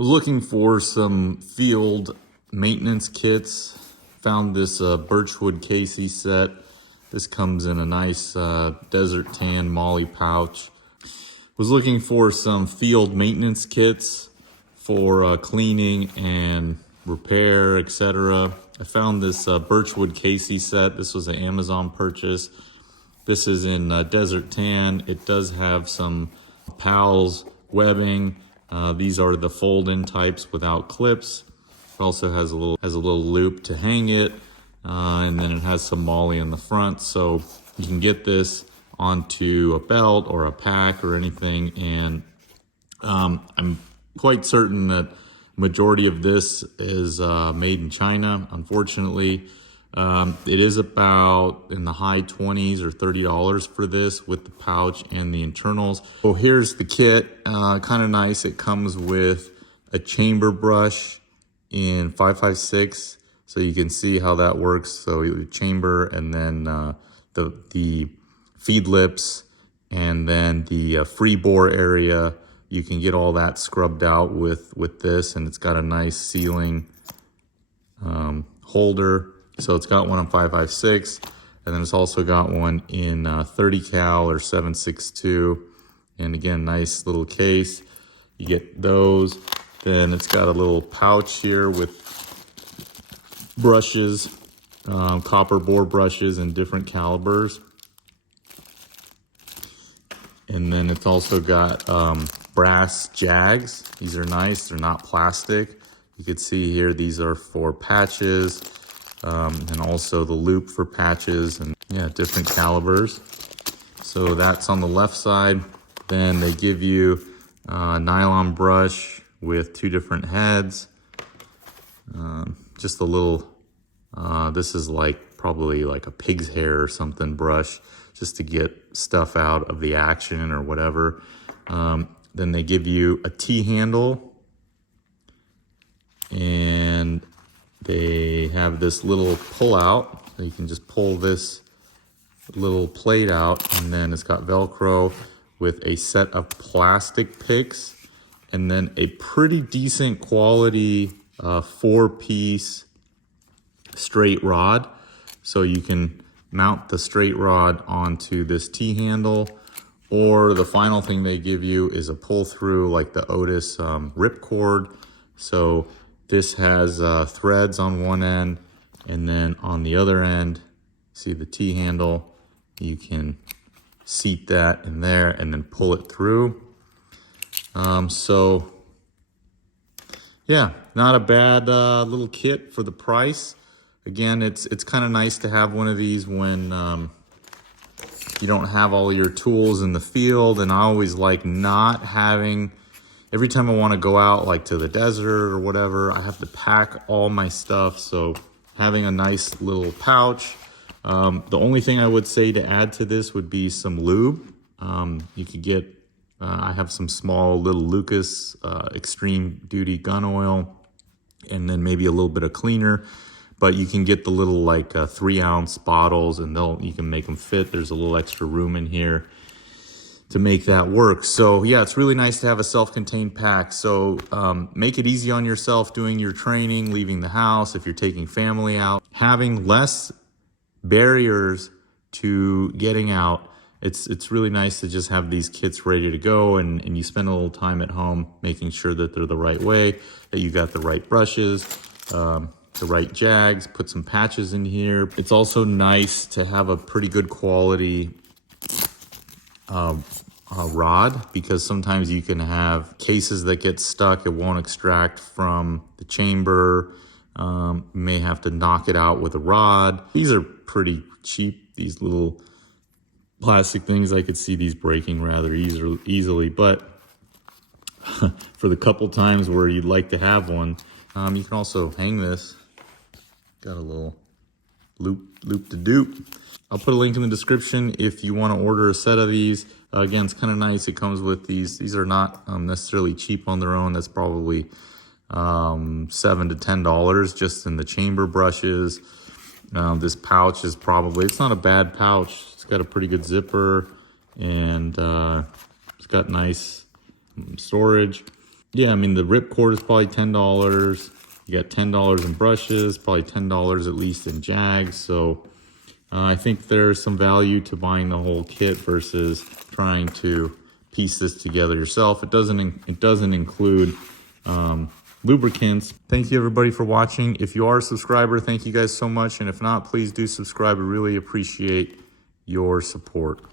Was looking for some field maintenance kits. Found this Birchwood Casey set. This comes in a nice desert tan Molle pouch. Was looking for some field maintenance kits for cleaning and repair, etc. I found this Birchwood Casey set. This was an Amazon purchase. This is in desert tan. It does have some PALS webbing. These are the fold-in types without clips. It also has a little loop to hang it, and then it has some Molle in the front, so you can get this onto a belt or a pack or anything. And I'm quite certain that majority of this is made in China. Unfortunately, it is about in the high 20s or $30 for this with the pouch and the internals. So here's the kit, kind of nice. It comes with a chamber brush in 556, so you can see how that works. So the chamber, and then the feed lips, and then the free bore area. You can get all that scrubbed out with this, and it's got a nice sealing holder. So it's got one in 556, and then it's also got one in 30 cal or 762. And again, nice little case. You get those. Then it's got a little pouch here with brushes, copper bore brushes in different calibers. And then it's also got brass jags. These are nice, they're not plastic. You can see here, these are for patches. And also the loop for patches, and yeah, different calibers. So that's on the left side. Then they give you a nylon brush with 2 different heads. Just a little, this is probably like a pig's hair or something brush, just to get stuff out of the action or whatever. Then they give you a T-handle, and they have this little pull out, so you can just pull this little plate out, and then it's got Velcro with a set of plastic picks, and then a pretty decent quality 4-piece straight rod. So you can mount the straight rod onto this T-handle, or the final thing they give you is a pull through like the Otis ripcord. So this has threads on one end, and then on the other end, see the T-handle, you can seat that in there and then pull it through. So yeah, not a bad little kit for the price. Again, it's kind of nice to have one of these when you don't have all your tools in the field. And I always like not having, every time I want to go out like to the desert or whatever, I have to pack all my stuff. So having a nice little pouch. The only thing I would say to add to this would be some lube. You could get, I have some small little Lucas extreme duty gun oil, and then maybe a little bit of cleaner. But you can get the little 3-ounce bottles, and you can make them fit. There's a little extra room in here to make that work. So yeah, it's really nice to have a self-contained pack. So make it easy on yourself doing your training, leaving the house, if you're taking family out. Having less barriers to getting out, it's really nice to just have these kits ready to go, and you spend a little time at home making sure that they're the right way, that you got the right brushes, the right jags, put some patches in here. It's also nice to have a pretty good quality rod, because sometimes you can have cases that get stuck, it won't extract from the chamber. You may have to knock it out with a rod. These are pretty cheap, these little plastic things. I could see these breaking rather easily, but for the couple times where you'd like to have one, you can also hang this. Got a little loop-de-doop. I'll put a link in the description if you want to order a set of these. Again, it's kind of nice. It comes with these. These are not necessarily cheap on their own. That's probably $7 to $10 just in the chamber brushes. This pouch is probably, it's not a bad pouch. It's got a pretty good zipper, and it's got nice storage. yeah, I mean, the ripcord is probably $10. You got $10 in brushes, probably $10 at least in jags. So I think there's some value to buying the whole kit versus trying to piece this together yourself. It doesn't include lubricants. Thank you everybody for watching. If you are a subscriber, thank you guys so much. And if not, please do subscribe. I really appreciate your support.